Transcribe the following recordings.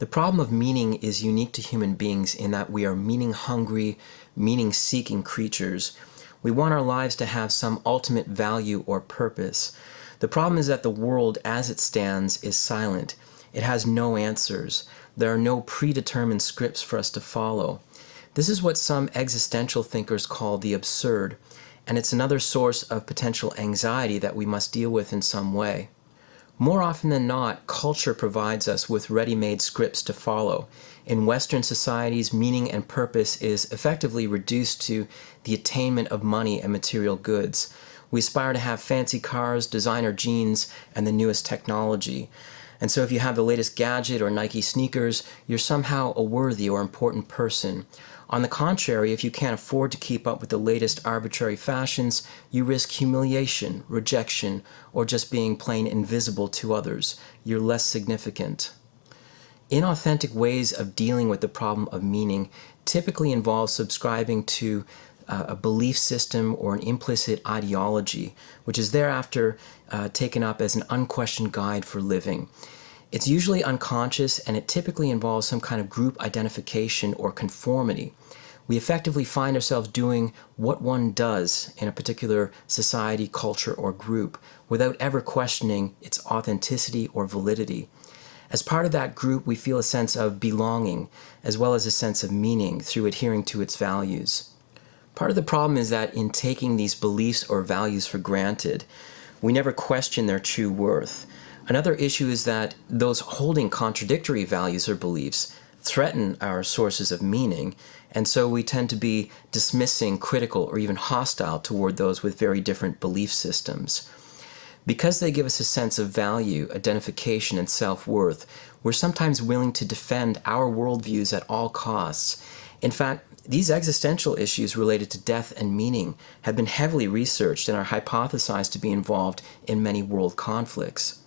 The problem of meaning is unique to human beings in that we are meaning-hungry, meaning-seeking creatures. We want our lives to have some ultimate value or purpose. The problem is that the world, as it stands, is silent. It has no answers. There are no predetermined scripts for us to follow. This is what some existential thinkers call the absurd, and it's another source of potential anxiety that we must deal with in some way. More often than not, culture provides us with ready-made scripts to follow. In Western societies, meaning and purpose is effectively reduced to the attainment of money and material goods. We aspire to have fancy cars, designer jeans, and the newest technology. And so if you have the latest gadget or Nike sneakers, you're somehow a worthy or important person. On the contrary, if you can't afford to keep up with the latest arbitrary fashions, you risk humiliation, rejection, or just being plain invisible to others. You're less significant. Inauthentic ways of dealing with the problem of meaning typically involve subscribing to a belief system or an implicit ideology, which is thereafter taken up as an unquestioned guide for living. It's usually unconscious, and it typically involves some kind of group identification or conformity. We effectively find ourselves doing what one does in a particular society, culture, or group without ever questioning its authenticity or validity. As part of that group, we feel a sense of belonging as well as a sense of meaning through adhering to its values. Part of the problem is that in taking these beliefs or values for granted, we never question their true worth. Another issue is that those holding contradictory values or beliefs threaten our sources of meaning, and so we tend to be dismissing, critical, or even hostile toward those with very different belief systems. Because they give us a sense of value, identification, and self-worth, we're sometimes willing to defend our worldviews at all costs. In fact, these existential issues related to death and meaning have been heavily researched and are hypothesized to be involved in many world conflicts.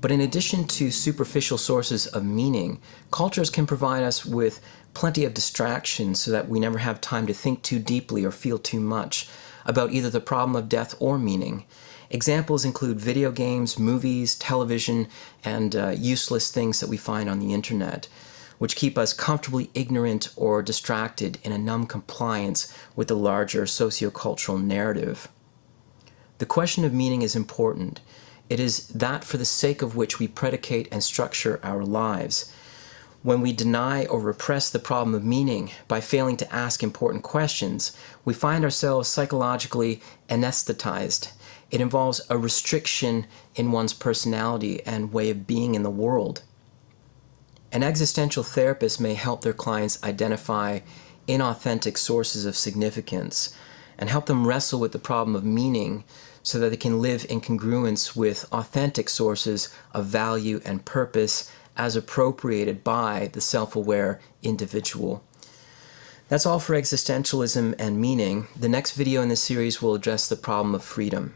But in addition to superficial sources of meaning, cultures can provide us with plenty of distractions so that we never have time to think too deeply or feel too much about either the problem of death or meaning. Examples include video games, movies, television, and useless things that we find on the internet, which keep us comfortably ignorant or distracted in a numb compliance with the larger sociocultural narrative. The question of meaning is important. It is that for the sake of which we predicate and structure our lives. When we deny or repress the problem of meaning by failing to ask important questions, we find ourselves psychologically anesthetized. It involves a restriction in one's personality and way of being in the world. An existential therapist may help their clients identify inauthentic sources of significance and help them wrestle with the problem of meaning so that they can live in congruence with authentic sources of value and purpose as appropriated by the self-aware individual. That's all for existentialism and meaning. The next video in this series will address the problem of freedom.